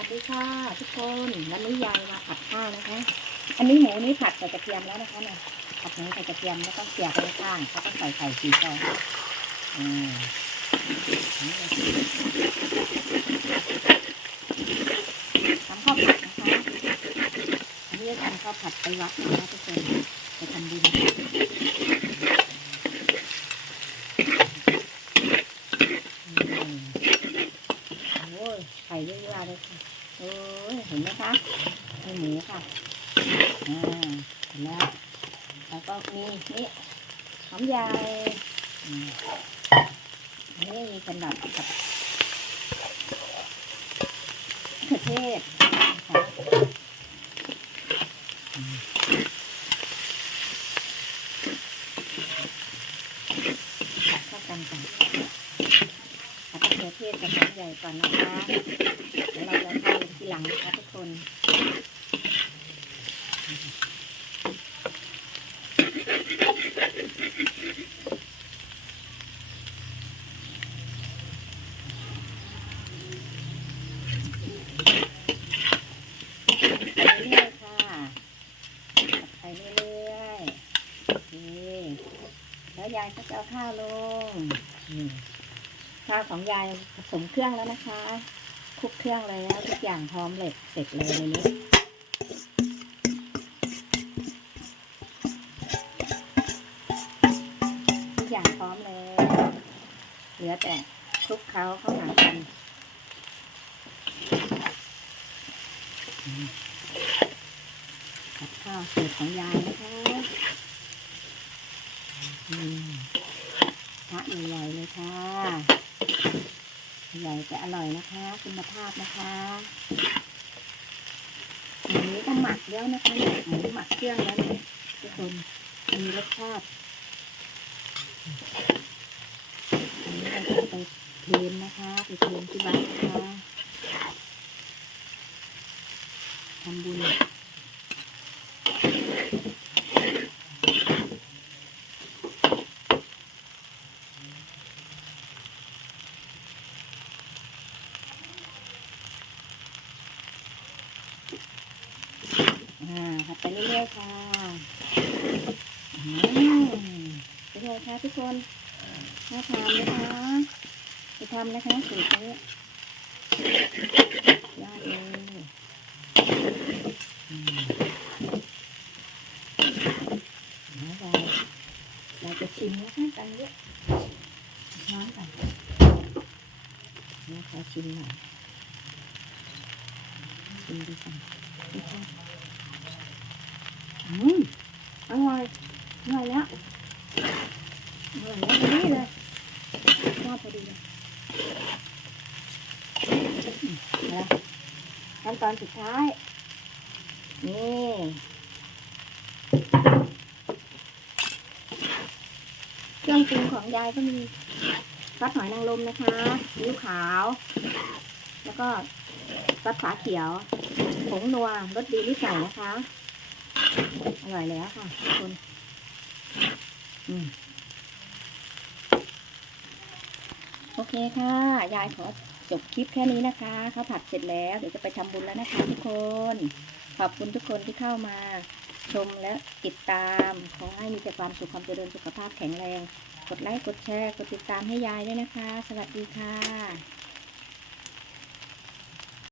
วัสดีค่ะ ทุกคนวันนี้ยายมาผัดข้าวนะคะ อันนี้หมูนี่ผัดใส่กระเทียมแล้วนะคะเนี่ยผัดหมูใส่กระเทียมแล้วก็เสียบไปข้างแล้วก็ใส่ไข่สีฟองอืมทำข้าวผัดนะคะอันนี้ทำข้าวผัดไปวัดนะคะทุกคนไปทำบุญอืม โอ้ย ไข่เยอะๆเลยค่ะโอ้ยเห็นไหมคะมีหมูค่ะอ่าเห็นแล้วแล้วก็มีนี่หอมใหญ่นี่เป็นแบบกับมะเขือเทศนะคะกันก่อนผัดมะเขือเทศกับหอม ใหญ่ก่อนนะคะเดี๋ยวเราจะทำทีหลังนะคะทุกคนไปเรื่อยค่ะไปเรื่อยดีแล้วยายก็จะเอาข้าวลงนี่ ข้าวของยายผสมเครื่องแล้วนะคะคลุกเครื่องแล้วทุกอย่างพร้อมเลยเสร็จเลยในนี้ทุกอย่างพร้อมเลยเหลือแต่คลุกเคล้าเข้าหากันกับข้าวสูตรของยายนะคะพระใหญ่ๆเลยค่ะ ใหญ่แต่อร่อยนะคะ คุณภาพนะคะอันนี้ก็หมักแล้วนะคะหมูหมักเครื่องแล้วเนี่ยทุกคนมีรสชาติอันนี้เราจะไปเทนนะคะไปเทนที่บ้านนะคะทำบุญ อ่าผัดไปเรื่อยๆค่ะอืมเป็นไงคะทุกคนน่าทานไหมคะไปทำนะคะสูตรนี้ยอดเลยอืมแล้วเราเราจะชิมนะคะกันเยอะน้ำกันนะคะชิมหน่อยชิมดูกันนะคะ อืมอร่อยอร่อยแล้วอร่อยแล้วพอดีเลยชอบพอดีเลยนะขั้นตอนสุดท้าย นี่เครื่องปรุงของยายก็มีซอสหอยนางรมนะคะซีอิ๊วขาว แล้วก็ซอสฝาเขียว ผงนัวรสดีที่ใส่นะคะ อร่อยแล้วค่ะทุกคนอืมโอเคค่ะ ยายขอจบคลิปแค่นี้นะคะข้าวผัดเสร็จแล้วเดี๋ยวจะไปทำบุญแล้วนะคะทุกคน ขอบคุณทุกคนที่เข้ามา ชมและติดตามขอให้มีแต่ความสุขความเจริญสุขภาพแข็งแรง กดไลค์กดแชร์ กดติดตามให้ยายด้วยนะคะ สวัสดีค่ะ